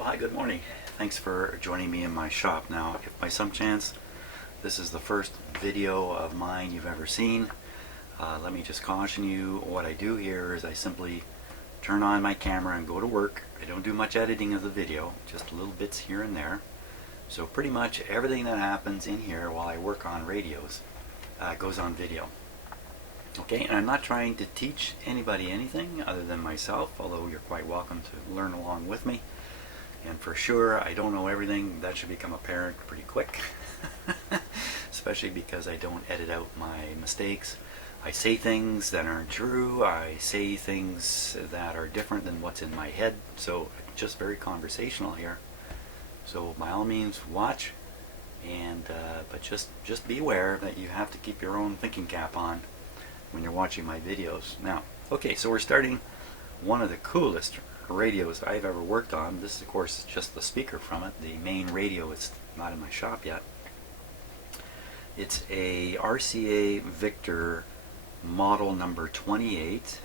Well, hi, good morning. Thanks for joining me in my shop. Now, if by some chance this is the first video of mine you've ever seen, let me just caution you, what I do here is I simply turn on my camera and go to work. I don't do much editing of the video, just little bits here and there. So pretty much everything that happens in here while I work on radios goes on video. Okay, and I'm not trying to teach anybody anything other than myself, although you're quite welcome to learn along with me. And for sure, I don't know everything. That should become apparent pretty quick, especially because I don't edit out my mistakes. I say things that aren't true. I say things that are different than what's in my head. So just very conversational here. So by all means, watch, and but just be aware that you have to keep your own thinking cap on when you're watching my videos. Now, okay, so we're starting one of the coolest radios I've ever worked on. This, of course, is just the speaker from it. The main radio is not in my shop yet. It's a RCA Victor Model number 28,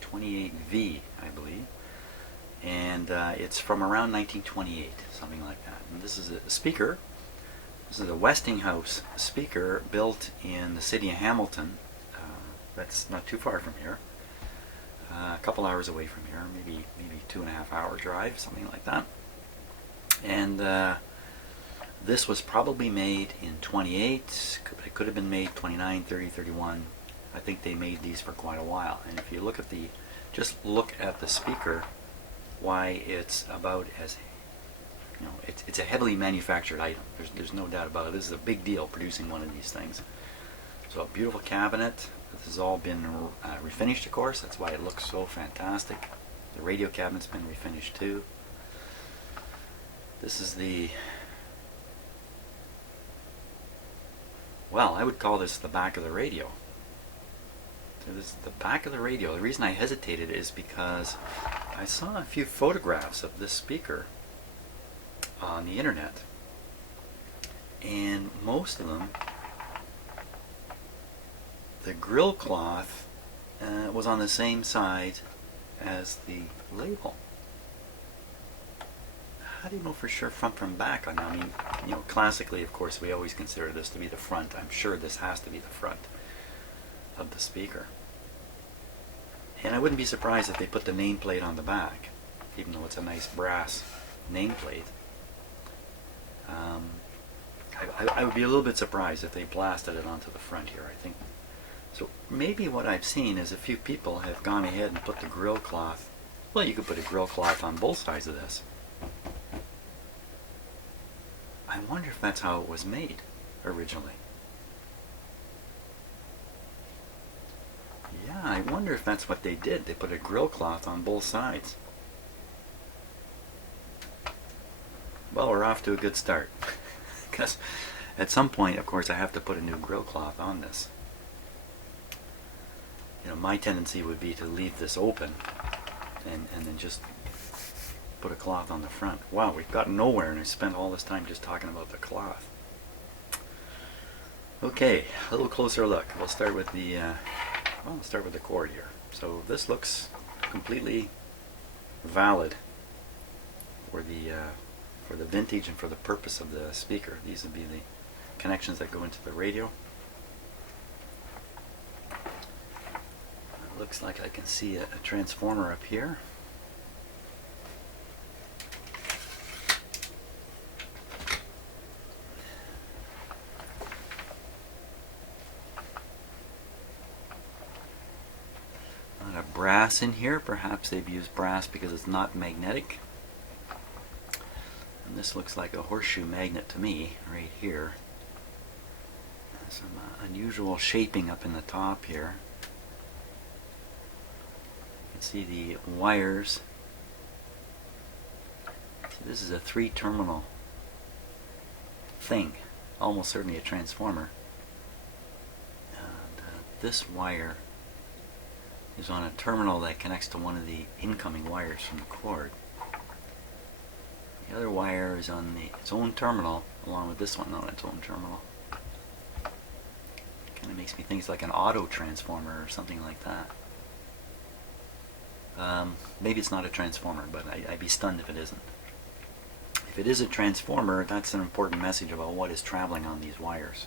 28V, I believe. And it's from around 1928, something like that. And this is a speaker. This is a Westinghouse speaker built in the city of Hamilton. That's not too far from here. A couple hours away from here, maybe 2.5 hour drive, something like that. And this was probably made in 28. It could have been made 29, 30, 31. I think they made these for quite a while. And if you look at just look at the speaker, why it's about as, you know, it's a heavily manufactured item. There's no doubt about it. This is a big deal producing one of these things. So a beautiful cabinet. This has all been refinished, of course. That's why it looks so fantastic. The radio cabinet's been refinished too. This is well, I would call this the back of the radio. So this is the back of the radio. The reason I hesitated is because I saw a few photographs of this speaker on the internet, and most of them, the grill cloth was on the same side as the label. How do you know for sure front from back on that? I mean, you know, classically, of course, we always consider this to be the front. I'm sure this has to be the front of the speaker. And I wouldn't be surprised if they put the nameplate on the back, even though it's a nice brass nameplate. I would be a little bit surprised if they blasted it onto the front here, I think. So maybe what I've seen is a few people have gone ahead and put the grill cloth. Well, you could put a grill cloth on both sides of this. I wonder if that's how it was made originally. Yeah, I wonder if that's what they did. They put a grill cloth on both sides. Well, we're off to a good start. Because at some point, of course, I have to put a new grill cloth on this. You know, my tendency would be to leave this open and then just put a cloth on the front. Wow, we've gotten nowhere, and I spent all this time just talking about the cloth. Okay, a little closer look. We'll start with the cord here. So this looks completely valid for the vintage and for the purpose of the speaker. These would be the connections that go into the radio. Looks like I can see a transformer up here. A lot of brass in here. Perhaps they've used brass because it's not magnetic. And this looks like a horseshoe magnet to me, right here. Some unusual shaping up in the top here. You can see the wires. So this is a 3-terminal thing, almost certainly a transformer. And this wire is on a terminal that connects to one of the incoming wires from the cord. The other wire is on its own terminal, along with this one on its own terminal. Kind of makes me think it's like an auto transformer or something like that. Maybe it's not a transformer, but I'd be stunned if it isn't. if it is a transformer, that's an important message about what is traveling on these wires.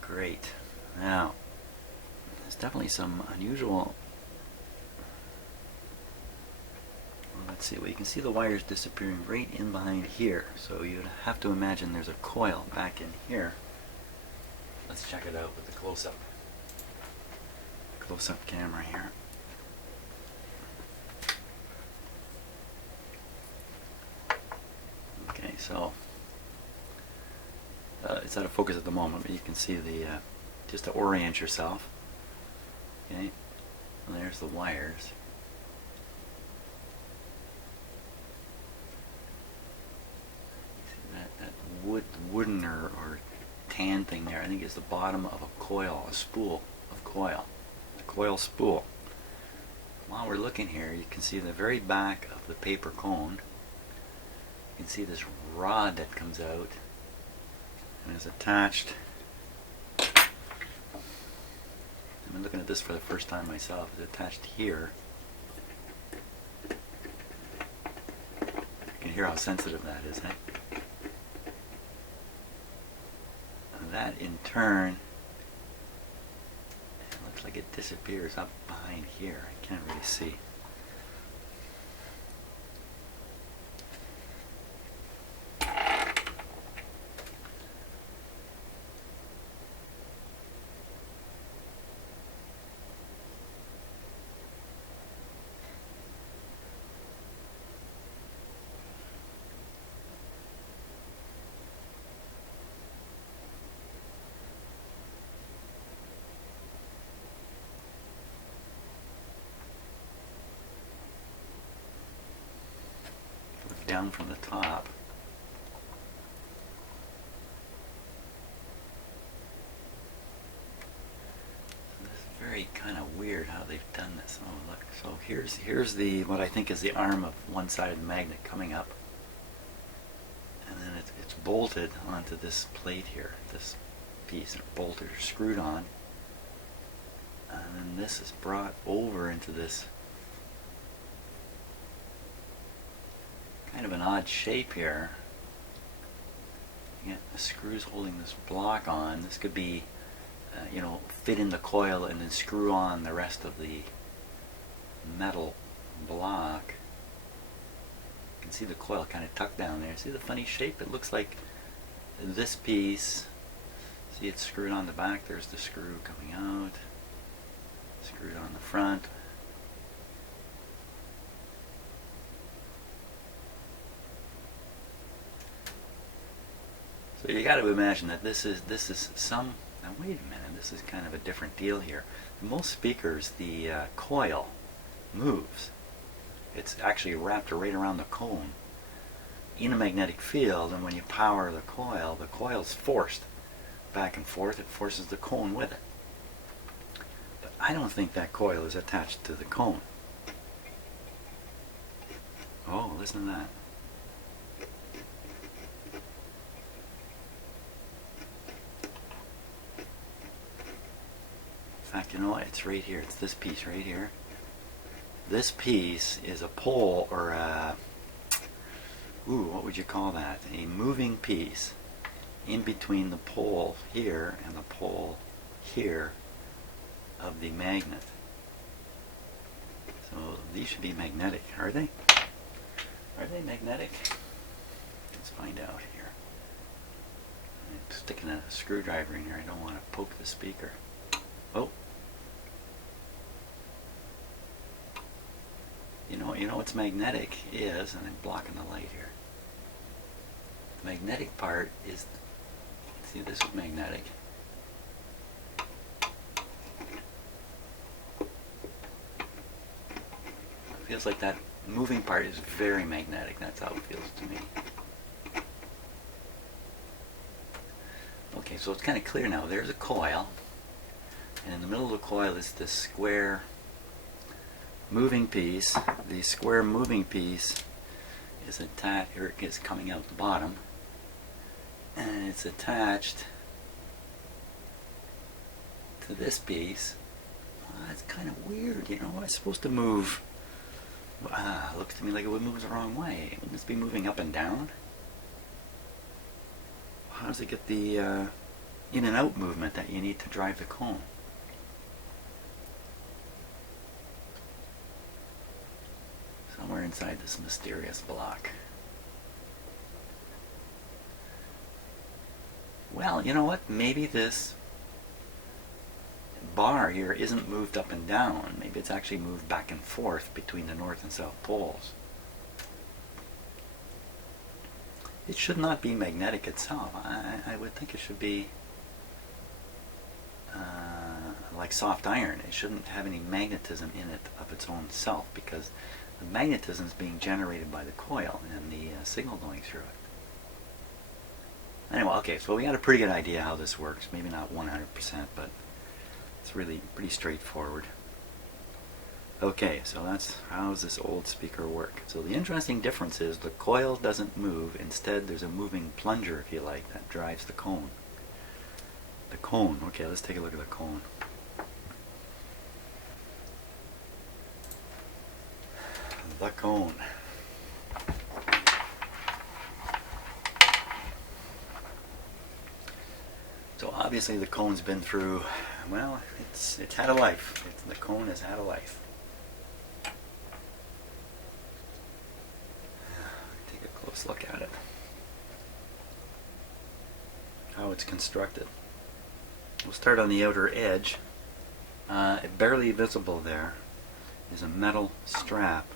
Great. Now, there's definitely some unusual... Well, let's see. Well, you can see the wires disappearing right in behind here. So you'd have to imagine there's a coil back in here. Let's check it out with the close-up camera here. Okay, so it's out of focus at the moment, but you can see the just to orient yourself. Okay, and there's the wires. See that wooden or tan thing there, I think is the bottom of a coil, a spool of coil, a coil spool. While we're looking here, you can see the very back of the paper cone. You can see this rod that comes out and is attached. I'm looking at this for the first time myself. It's attached here. You can hear how sensitive that is, eh? And that in turn, it looks like it disappears up behind here. I can't really see. Down from the top. This is very kind of weird how they've done this. Oh look, so here's the what I think is the arm of one side of the magnet coming up, and then it's bolted onto this plate here. This piece, bolted or screwed on, and then this is brought over into this kind of an odd shape here. You get the screws holding this block on. This could be, you know, fit in the coil and then screw on the rest of the metal block. You can see the coil kind of tucked down there. See the funny shape? It looks like this piece. See, it's screwed on the back. There's the screw coming out. Screwed on the front. So you got to imagine that this is some. Now wait a minute, this is kind of a different deal here. In most speakers, the coil moves. It's actually wrapped right around the cone in a magnetic field, and when you power the coil's forced back and forth. It forces the cone with it. But I don't think that coil is attached to the cone. Oh, listen to that. In fact, you know what? It's right here. It's this piece right here. This piece is a pole, or a, what would you call that? A moving piece in between the pole here and the pole here of the magnet. So these should be magnetic. Are they? Are they magnetic? Let's find out here. I'm sticking a screwdriver in here. I don't want to poke the speaker. Oh. You know what's magnetic is, and I'm blocking the light here. The magnetic part is, see, this is magnetic. It feels like that moving part is very magnetic. That's how it feels to me. Okay, so it's kind of clear now. There's a coil, and in the middle of the coil is this square moving piece. The square moving piece is attached, here it is coming out the bottom, and it's attached to this piece. Well, that's kind of weird, you know. It's supposed to move Looks to me like it would move the wrong way. It must be moving up and down. How does it get the in and out movement that you need to drive the cone? Somewhere inside this mysterious block. Well, you know what? Maybe this bar here isn't moved up and down. Maybe it's actually moved back and forth between the north and south poles. It should not be magnetic itself. I would think it should be like soft iron. It shouldn't have any magnetism in it of its own self, because the magnetism is being generated by the coil and the signal going through it. Anyway, okay, so we got a pretty good idea how this works. Maybe not 100%, but it's really pretty straightforward. Okay, so that's how does this old speaker work. So the interesting difference is the coil doesn't move. Instead, there's a moving plunger, if you like, that drives the cone. The cone. Okay, let's take a look at the cone. The cone. So obviously the cone's been through, well, it's had a life. The cone has had a life. Take a close look at it. How it's constructed. We'll start on the outer edge. Barely visible there is a metal strap.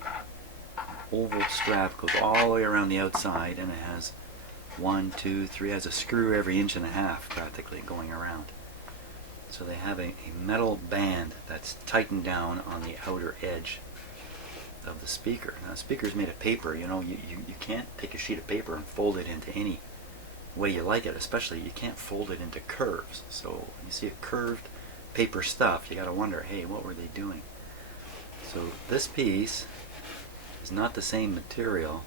Oval strap goes all the way around the outside, and it has 1, 2, 3, has a screw every 1.5 inches practically going around. So they have a metal band that's tightened down on the outer edge of the speaker. Now the speaker is made of paper. You know, you can't take a sheet of paper and fold it into any way you like it. Especially you can't fold it into curves. So when you see a curved paper stuff, you got to wonder, hey, what were they doing? So this piece is not the same material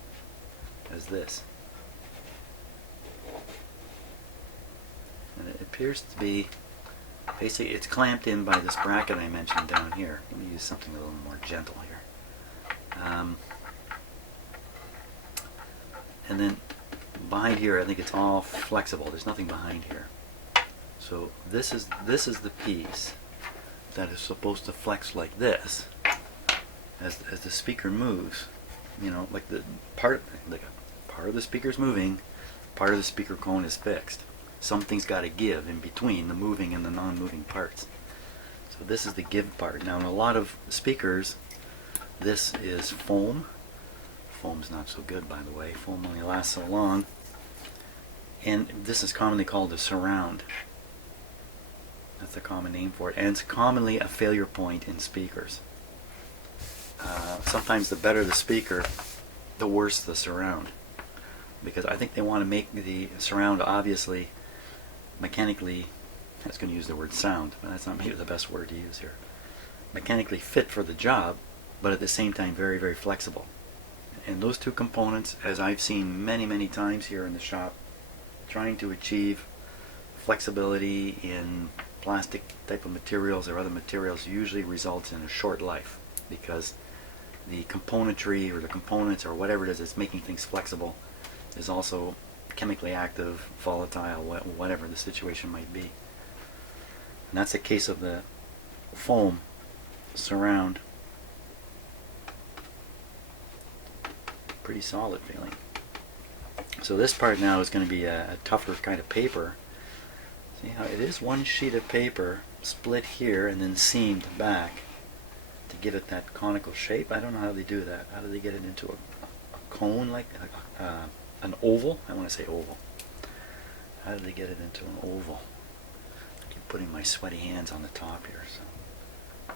as this. And it appears to be, basically it's clamped in by this bracket I mentioned down here. Let me use something a little more gentle here. And then behind here I think it's all flexible. There's nothing behind here. So this is the piece that is supposed to flex like this as the speaker moves. You know, like a part of the speaker's moving, part of the speaker cone is fixed. Something's got to give in between the moving and the non-moving parts. So this is the give part. Now in a lot of speakers, this is foam. Foam's not so good, by the way. Foam only lasts so long. And this is commonly called a surround. That's the common name for it. And it's commonly a failure point in speakers. Sometimes the better the speaker, the worse the surround. Because I think they want to make the surround obviously mechanically, I was going to use the word sound, but that's not maybe the best word to use here. Mechanically fit for the job, but at the same time very, very flexible. And those two components, as I've seen many, many times here in the shop, trying to achieve flexibility in plastic type of materials or other materials usually results in a short life, because the componentry or the components or whatever it is that's making things flexible is also chemically active, volatile, whatever the situation might be. And that's the case of the foam surround. Pretty solid feeling. So this part now is going to be a tougher kind of paper. See how it is one sheet of paper split here and then seamed back to give it that conical shape. I don't know how they do that. How do they get it into a cone, like an oval? I want to say oval. How do they get it into an oval? I keep putting my sweaty hands on the top here. So.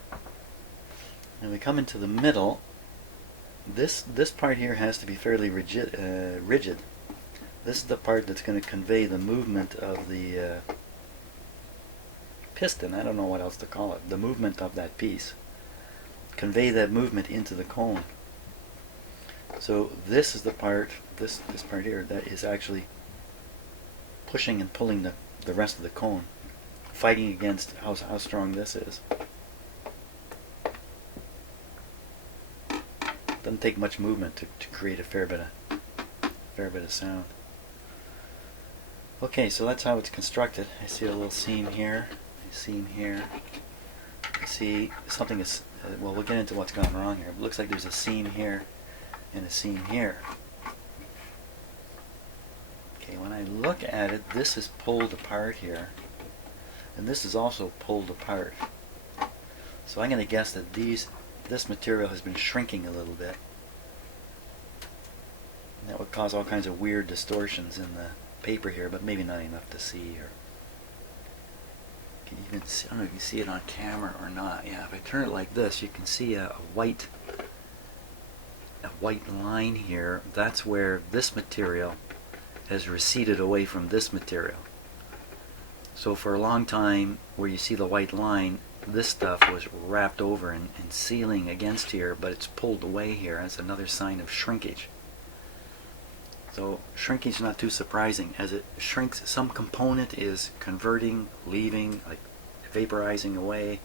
And we come into the middle. This part here has to be fairly rigid. This is the part that's going to convey the movement of the piston. I don't know what else to call it. The movement of that piece. Convey that movement into the cone. So this is the part, this part here, that is actually pushing and pulling the rest of the cone, fighting against how strong this is. Doesn't take much movement to create a fair bit of sound. Okay, so that's how it's constructed. I see a little seam here, a seam here. I see something is, well, we'll get into what's gone wrong here. It looks like there's a seam here and a seam here. Okay, when I look at it, this is pulled apart here, and this is also pulled apart. So I'm going to guess that this material has been shrinking a little bit. And that would cause all kinds of weird distortions in the paper here, but maybe not enough to see. Or can you even see, I don't know if you can see it on camera or not. Yeah, if I turn it like this, you can see a white line here. That's where this material has receded away from this material. So for a long time, where you see the white line, this stuff was wrapped over and sealing against here, but it's pulled away here. That's another sign of shrinkage. So shrinkage is not too surprising. As it shrinks, some component is converting, leaving, like vaporizing away.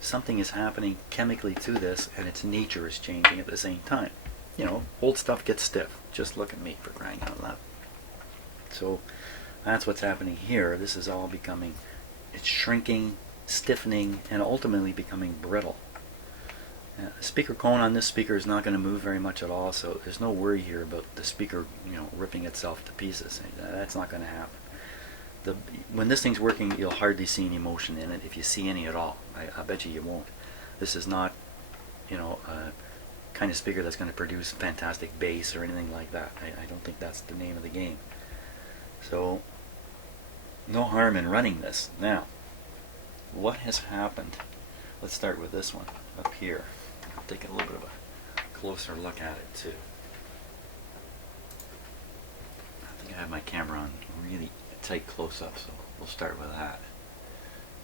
Something is happening chemically to this, and its nature is changing at the same time. You know, old stuff gets stiff. Just look at me, for crying out loud. So that's what's happening here. This is all becoming, it's shrinking, stiffening, and ultimately becoming brittle. The speaker cone on this speaker is not going to move very much at all, so there's no worry here about the speaker, you know, ripping itself to pieces. That's not going to happen. When this thing's working, you'll hardly see any motion in it, if you see any at all. I bet you won't. This is not, you know, a kind of speaker that's going to produce fantastic bass or anything like that. I don't think that's the name of the game. So, no harm in running this. Now, what has happened? Let's start with this one up here. I'll take a little bit of a closer look at it too. I think I have my camera on really tight close-up, so we'll start with that.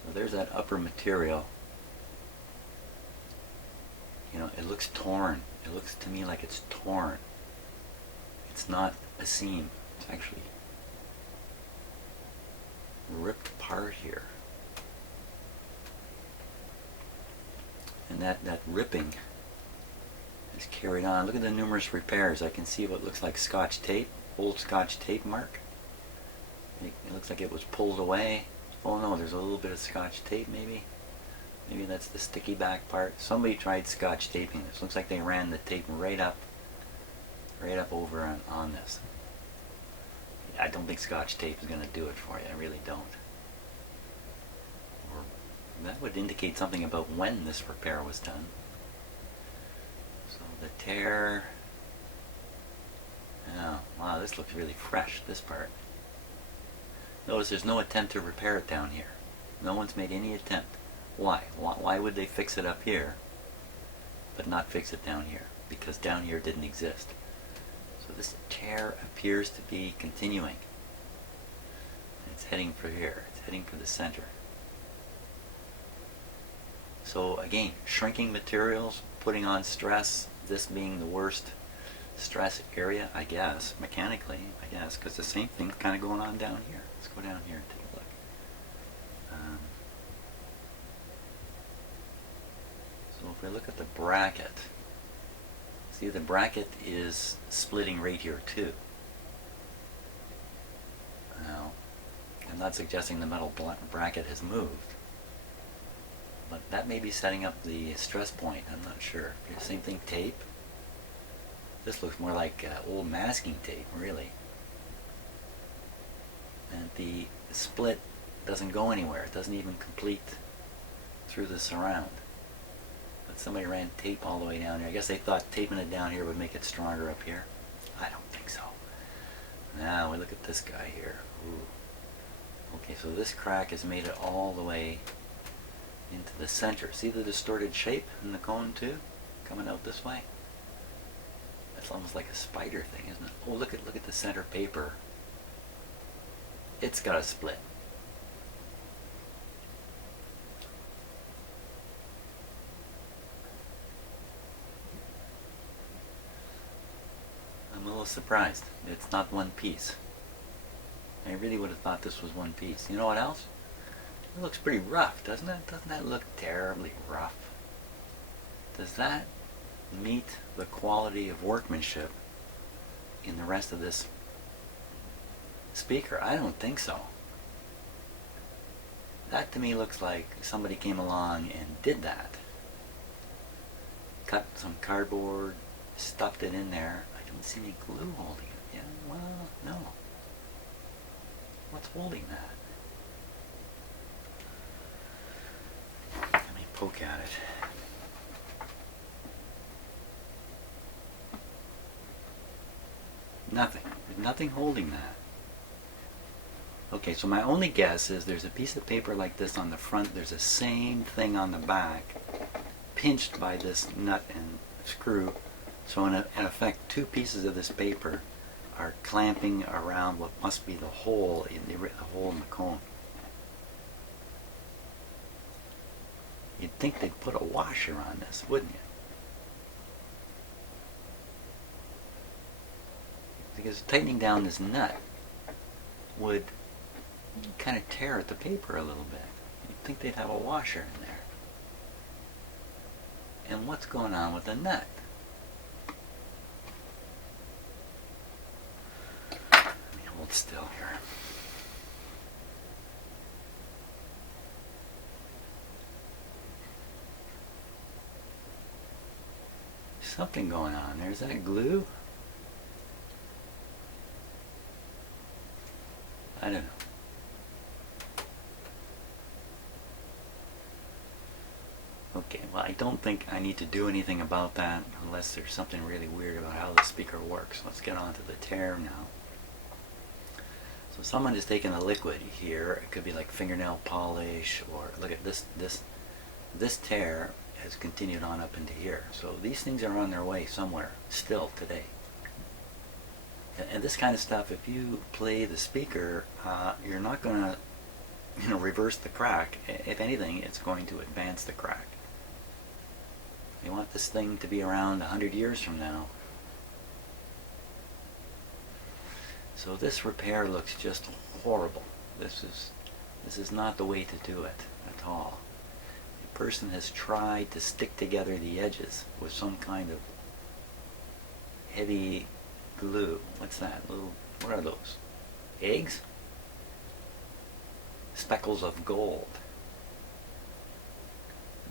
So there's that upper material. You know, it looks torn. It looks to me like it's torn. It's not a seam. It's actually ripped apart here. And that ripping is carried on. Look at the numerous repairs. I can see what looks like Scotch tape, old Scotch tape mark. It looks like it was pulled away. Oh no, there's a little bit of Scotch tape maybe. Maybe that's the sticky back part. Somebody tried Scotch taping this. Looks like they ran the tape right up over on this. I don't think Scotch tape is going to do it for you. I really don't. Or that would indicate something about when this repair was done. So the tear. Oh, wow, this looks really fresh, this part. Notice there's no attempt to repair it down here. No one's made any attempt. Why? Why would they fix it up here, but not fix it down here? Because down here didn't exist. So this tear appears to be continuing. It's heading for here. It's heading for the center. So again, shrinking materials, putting on stress, this being the worst stress area, I guess, mechanically, I guess, because the same thing's kind of going on down here. Let's go down here and take a look. So if we look at the bracket, see the bracket is splitting right here too. Now, I'm not suggesting the metal bracket has moved, but that may be setting up the stress point. I'm not sure. Same thing, tape. This looks more like old masking tape, really. And the split doesn't go anywhere. It doesn't even complete through the surround. But somebody ran tape all the way down here. I guess they thought taping it down here would make it stronger up here. I don't think so. Now we look at this guy here. Ooh. Okay, so this crack has made it all the way into the center. See the distorted shape in the cone too? Coming out this way? That's almost like a spider thing, isn't it? Oh, look at the center paper. It's got a split. I'm a little surprised. It's not one piece. I really would have thought this was one piece. You know what else? It looks pretty rough, doesn't it? Doesn't that look terribly rough? Does that meet the quality of workmanship in the rest of this speaker? I don't think so. That to me looks like somebody came along and did that. Cut some cardboard, stuffed it in there. I don't see any glue holding it. Yeah, well, no. What's holding that? Let me poke at it. Nothing. There's nothing holding that. Okay, so my only guess is there's a piece of paper like this on the front. There's the same thing on the back, pinched by this nut and screw. So in effect, two pieces of this paper are clamping around what must be the hole in the cone. You'd think they'd put a washer on this, wouldn't you? Because tightening down this nut would kind of tear at the paper a little bit. You'd think they'd have a washer in there. And what's going on with the nut? Let me hold still here. Something going on there. Is that glue? I don't know. Okay, well, I don't think I need to do anything about that unless there's something really weird about how the speaker works. Let's get on to the tear now. So someone is taking a liquid here. It could be like fingernail polish, or look at this. This tear has continued on up into here. So these things are on their way somewhere still today. And this kind of stuff, if you play the speaker, you're not going to reverse the crack. If anything, it's going to advance the crack. You want this thing to be around 100 years from now. So this repair looks just horrible. This is not the way to do it at all. The person has tried to stick together the edges with some kind of heavy glue. What's that? What are those? Eggs? Speckles of gold.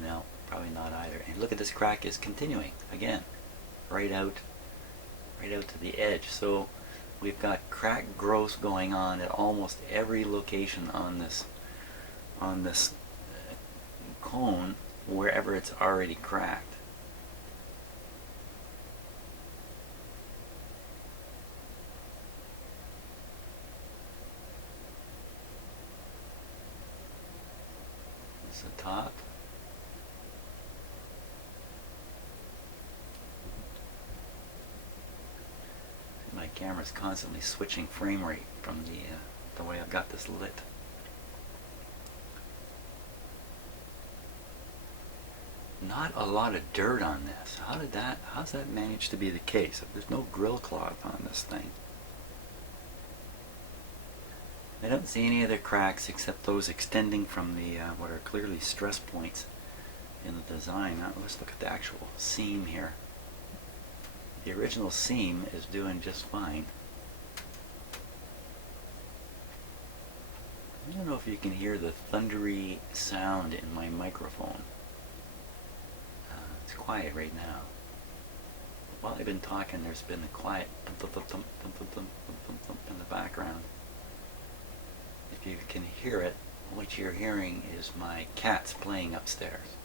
No, probably not either. And look at this crack is continuing again, right out to the edge. So we've got crack growth going on at almost every location on this cone, wherever it's already cracked. This is the top. My camera's constantly switching frame rate from the way I've got this lit. Not a lot of dirt on this. How's that managed to be the case? There's no grill cloth on this thing. I don't see any other cracks except those extending from the what are clearly stress points in the design. Now let's look at the actual seam here. The original seam is doing just fine. I don't know if you can hear the thundery sound in my microphone. It's quiet right now. While I've been talking, there's been a quiet thump, thump, thump, thump, thump, thump, thump, thump, thump in the background. If you can hear it, what you're hearing is my cats playing upstairs.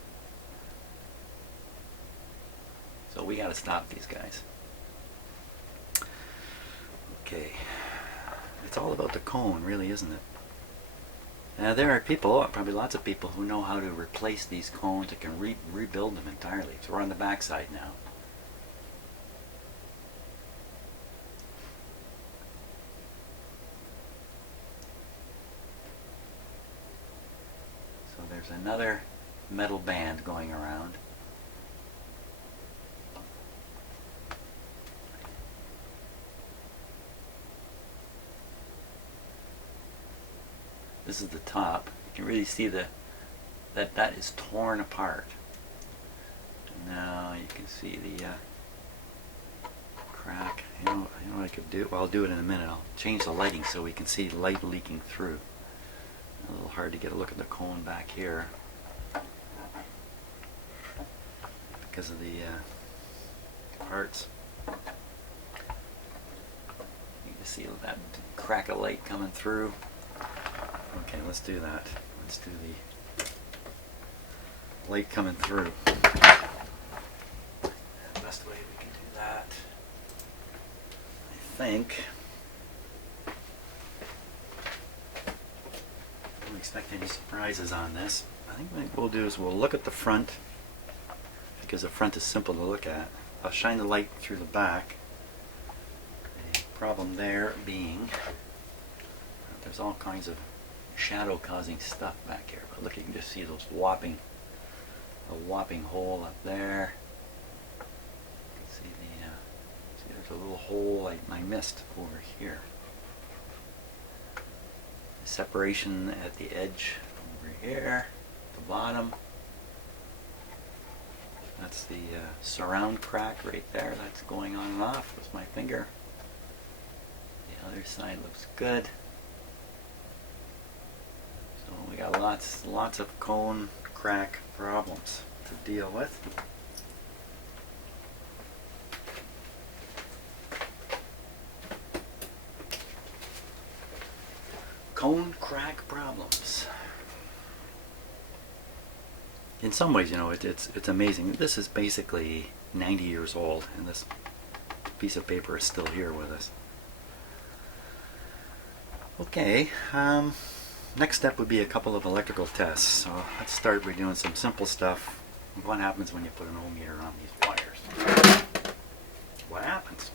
So we got to stop these guys. Okay, it's all about the cone, really, isn't it? Now there are people, probably lots of people, who know how to replace these cones and can rebuild them entirely. So we're on the back side now. So there's another metal band going around. This is the top. You can really see that is torn apart. Now you can see the crack. You know what I could do? Well, I'll do it in a minute. I'll change the lighting so we can see light leaking through. A little hard to get a look at the cone back here because of the parts. You can see that crack of light coming through. Okay, let's do that. Let's do the light coming through. The best way we can do that, I think. Don't expect any surprises on this. I think what we'll do is we'll look at the front, because the front is simple to look at. I'll shine the light through the back. The problem there being there's all kinds of shadow causing stuff back here. But look, you can just see those whopping hole up there. You can see there's a little hole I missed over here. The separation at the edge over here, at the bottom. That's the surround crack right there. That's going on and off with my finger. The other side looks good. So we got lots of cone crack problems to deal with. Cone crack problems. In some ways, you know, it's amazing. This is basically 90 years old, and this piece of paper is still here with us. Okay, next step would be a couple of electrical tests. So let's start by doing some simple stuff. What happens when you put an ohm meter on these wires? What happens?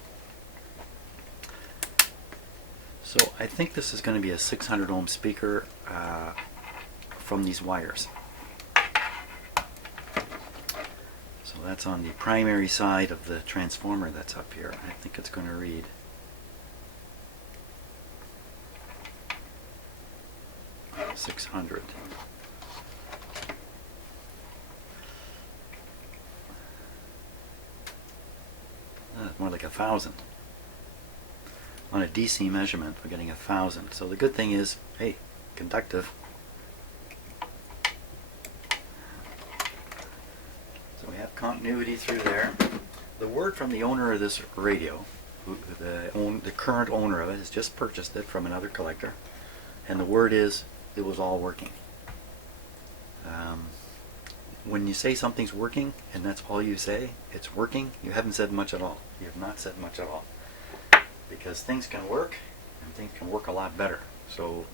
So I think this is going to be a 600 ohm speaker from these wires. So that's on the primary side of the transformer that's up here. I think it's going to read 600. More like 1,000. On a DC measurement, we're getting 1,000. So the good thing is, hey, conductive. So we have continuity through there. The word from the owner of this radio, the current owner of it, has just purchased it from another collector, and the word is it was all working. When you say something's working and that's all you say, it's working, you haven't said much at all. You have not said much at all. Because things can work, and things can work a lot better. So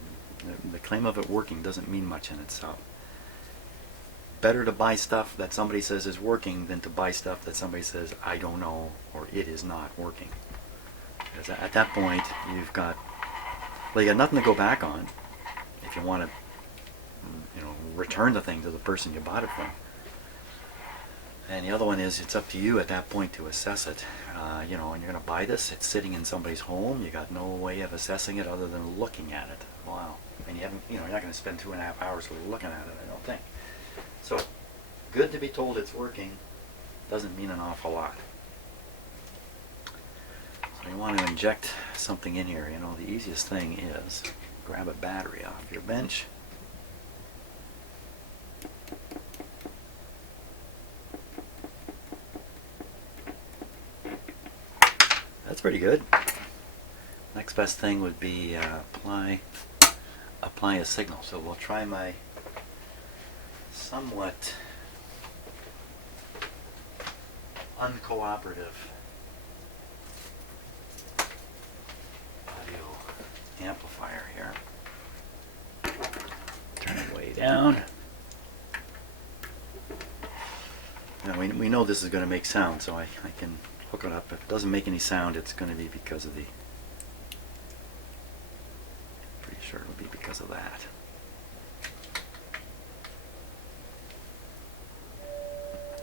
the claim of it working doesn't mean much in itself. Better to buy stuff that somebody says is working than to buy stuff that somebody says, I don't know, or it is not working. Because at that point, you got nothing to go back on if you want to, return the thing to the person you bought it from. And the other one is, it's up to you at that point to assess it. And you're going to buy this, it's sitting in somebody's home, you got no way of assessing it other than looking at it. Wow. And you're not going to spend 2.5 hours looking at it, I don't think. So, good to be told it's working doesn't mean an awful lot. So you want to inject something in here. The easiest thing is grab a battery off your bench. That's pretty good. Next best thing would be apply a signal. So we'll try my somewhat uncooperative audio amplifier here. Turn it way down. Now we know this is going to make sound, so I can hook it up. If it doesn't make any sound, it's going to be because of pretty sure it'll be because of that.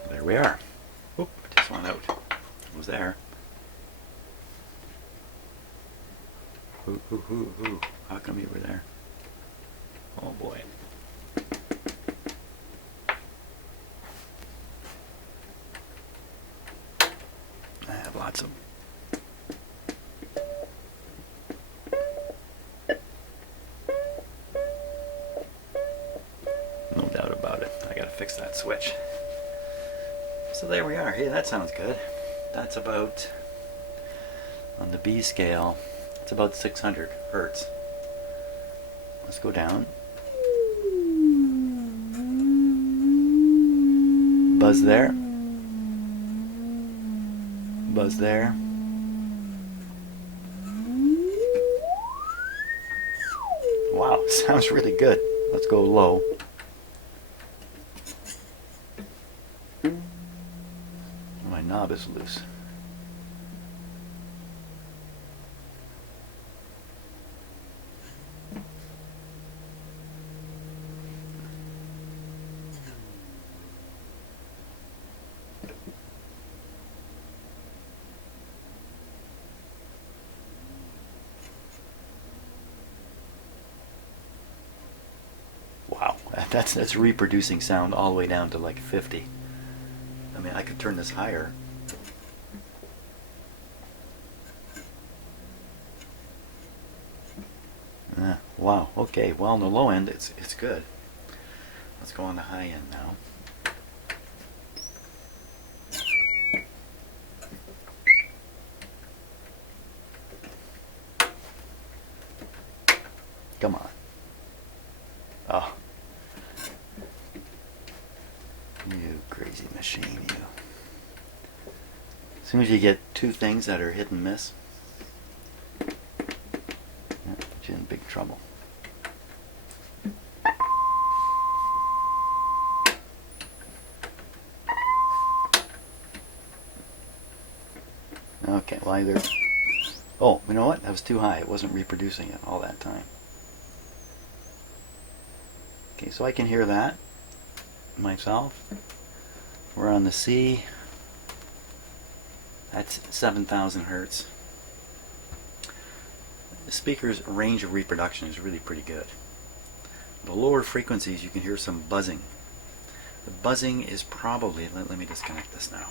There we are. Oop, it just went out. It was there. Ooh. How come you were there? Oh boy. lots of. No doubt about it. I gotta fix that switch. So there we are. Hey, that sounds good. That's about, on the B scale, it's about 600 hertz. Let's go down. Buzz there. Buzz there. Wow, sounds really good. Let's go low. My knob is loose. Wow, that's reproducing sound all the way down to like 50. I mean, I could turn this higher. Wow, okay, well on the low end it's good. Let's go on the high end now. Come on. Oh. You crazy machine, you. As soon as you get two things that are hit and miss, you're in big trouble. Okay, well either... Oh, you know what? That was too high. It wasn't reproducing it all that time. Okay, so I can hear that myself. We're on the C. That's 7,000 hertz. The speaker's range of reproduction is really pretty good. The lower frequencies you can hear some buzzing. The buzzing is probably, let me disconnect this now.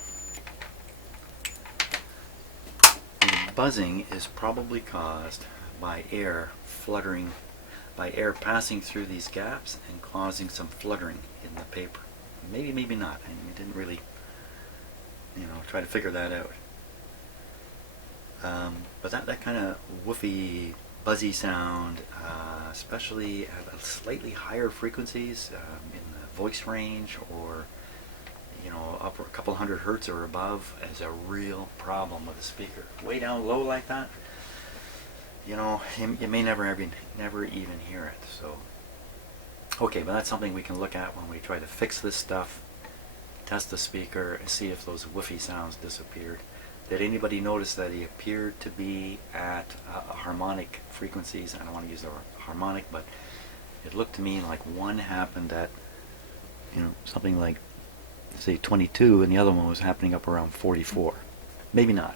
The buzzing is probably caused by air fluttering, by air passing through these gaps and causing some fluttering in the paper. Maybe, maybe not. I mean, we didn't really, try to figure that out. But that kind of woofy, buzzy sound, especially at slightly higher frequencies in the voice range, or up a couple hundred hertz or above, is a real problem with the speaker. Way down low like that, you may never even hear it. So, okay, but that's something we can look at when we try to fix this stuff. Test the speaker and see if those woofy sounds disappeared. Did anybody notice that he appeared to be at harmonic frequencies? I don't want to use the word harmonic, but it looked to me like one happened at, something like, say 22, and the other one was happening up around 44. Maybe not.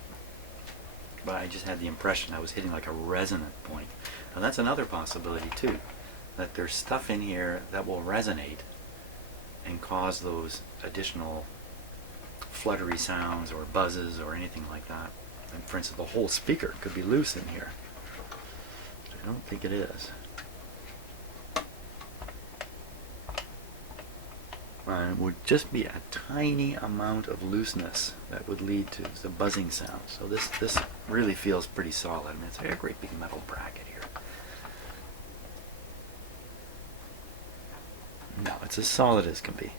But I just had the impression I was hitting like a resonant point. Now that's another possibility too, that there's stuff in here that will resonate and cause those additional fluttery sounds or buzzes or anything like that. And for instance, the whole speaker could be loose in here. I don't think it is. It would just be a tiny amount of looseness that would lead to the buzzing sound. So this really feels pretty solid. I mean, it's a great big metal bracket here. No, it's as solid as can be.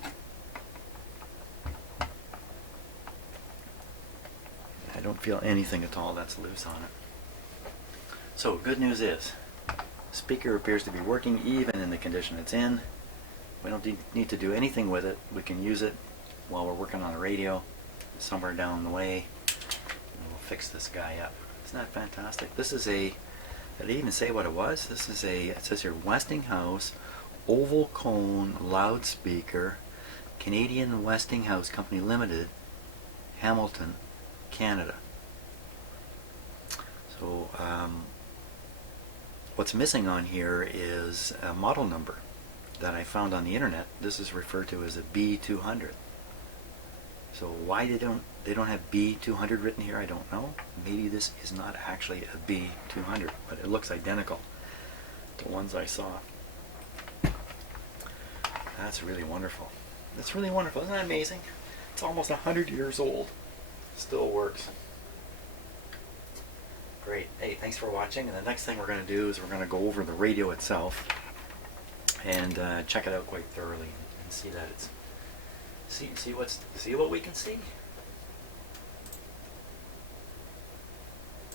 I don't feel anything at all that's loose on it. So good news is, the speaker appears to be working even in the condition it's in. We don't need to do anything with it. We can use it while we're working on the radio somewhere down the way, and we'll fix this guy up. Isn't that fantastic? This is a, did they even say what it was? This is a, it says here, Westinghouse Oval Cone loudspeaker, Canadian Westinghouse Company Limited, Hamilton, Canada. So what's missing on here is a model number that I found on the internet. This is referred to as a B-200. So why they don't They don't have B-200 written here, I don't know. Maybe this is not actually a B-200, but it looks identical to ones I saw. That's really wonderful. That's really wonderful. Isn't that amazing? It's almost 100 years old. Still works. Great. Hey, thanks for watching. And the next thing we're going to do is we're going to go over the radio itself and check it out quite thoroughly and see that it's see what we can see.